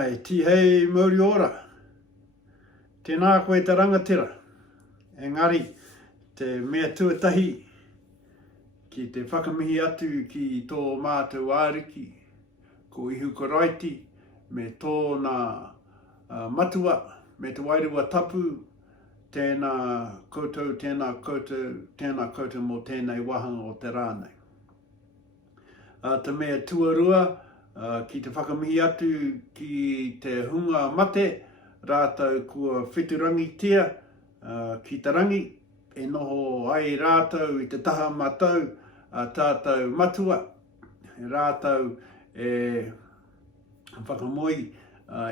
Ai, tihei mauri ora. Tēnā koe te rangatira. Engari, te mea tuatahi ki te whakamihi atu ki tō mātou āriki, ko Ihu Karaiti, me tōna matua, me te wairua tapu, tēnā koutou, tēnā koutou mō tēnei wahanga o te rānei. Te mea tuarua, ki te whakamihi atu ki te hunga mate, rātou kua whiturangitia ki te rangi, e noho ai rātou i te taha mātou, tātou matua, rātou e whakamoi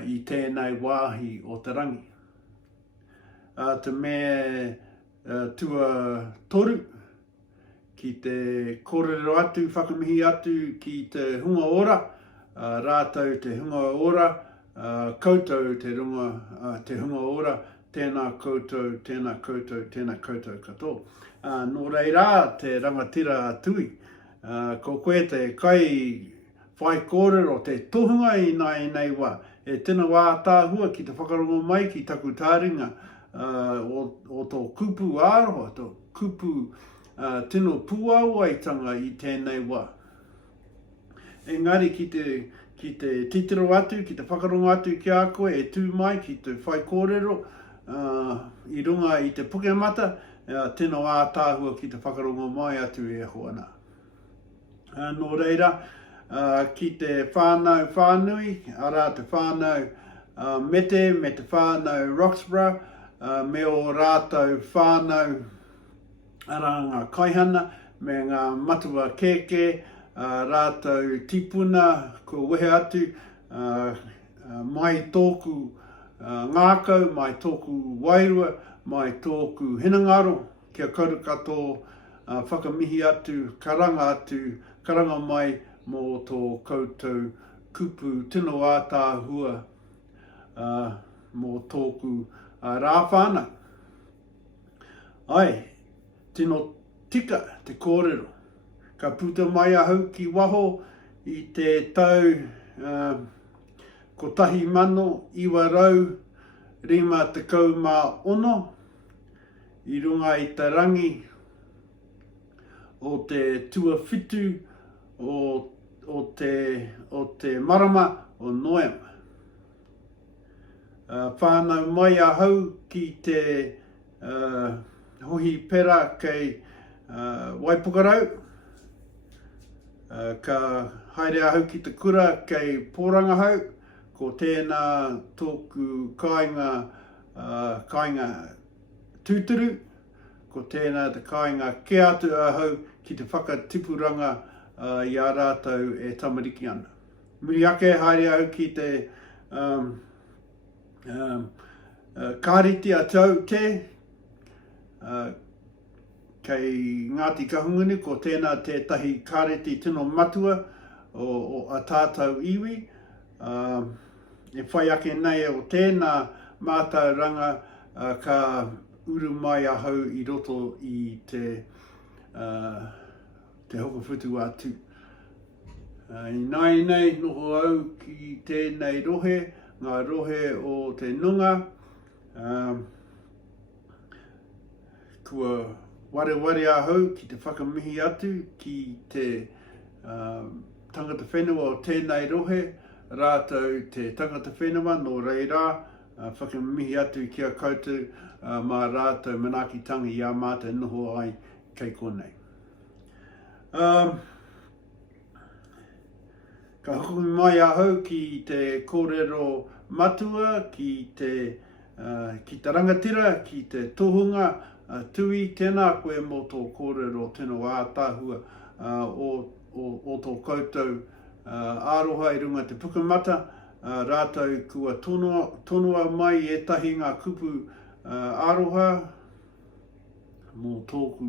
i tēnei wāhi o te rangi. Te mea tua toru, ki te kōrero atu, whakamihi atu ki te hunga ora, rātou te hunga ora, koutou te hunga ora, tēnā koutou katoa. Nō reira, te rangatira tui, ko koe te kai whai kōrero, te tohunga i nei wā, e tēnā wā tāhua ki te whakarongo mai ki taku tāringa o tō kupu āroha, tō kupu tino puawaitanga i tēnei wā. Engari ki te titiro atu, ki te whakarongo atu ki a koe, e tū mai ki te whai kōrero, i runga i te pukemata, tēnā wā tāhua ki te whakarongo mai atu e hoana. Nō reira, ki te whānau whānui, ara te whānau Mete, me te whānau Roxburgh, me o rātou whānau ara ngā kaihana, me ngā matua keke, rātou tipuna, ko wehe atu, mai tōku ngākau, mai tōku wairua, mai tōku hinangaro, kia kauru katoa whakamihi atu, karanga mai mō tō koutou kupu tino ātāhua mō tōku rāwhānau. Ai, tino tika te kōrero. Ka puta mai ahau ki waho i te tau ko 1956, i runga i te rangi o te tuawhitu o te marama o Noema. Whānau mai ahau ki te hohi pera kei Waipukarau, ka haere ahau ki te kura kei Pōrangahau, ko tēnā tōku kāinga tūturu, ko tēnā te kāinga ke atu ahau ki te whakatipuranga i a rātou e tamariki ana. Muri ake haere ahau ki te kāriti a tau te, kei Ngāti Kahungunu, ko tēnā tētahi kāreti tino matua o a tātou iwi. E whai ake nei o tēnā mātauranga ka uru mai ahau i roto i te hokowhitu atu. I nei noho au ki tēnei rohe, ngā rohe o te nunga, kua ware ahau ki te whakamihi atu ki te tangata whenua o tēnei rohe, rātou te tangata whenua, nō reira, whakamihi atu ki a koutou, mā rātou manakitangi i a mātou noho ai kei konei. Ka hukumi mai ahau ki te kōrero matua, ki te rangatira, ki te tohunga, tui tēnā koe mō tō kōrero tino ātāhua o tō koutou āroha i runga te pukamata, rātou kua tonua mai etahi ngā kupu āroha mō tōku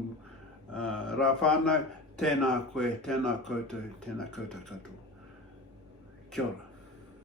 rāwhānau, tēnā koe, tēnā koutou katoa. Kia ora.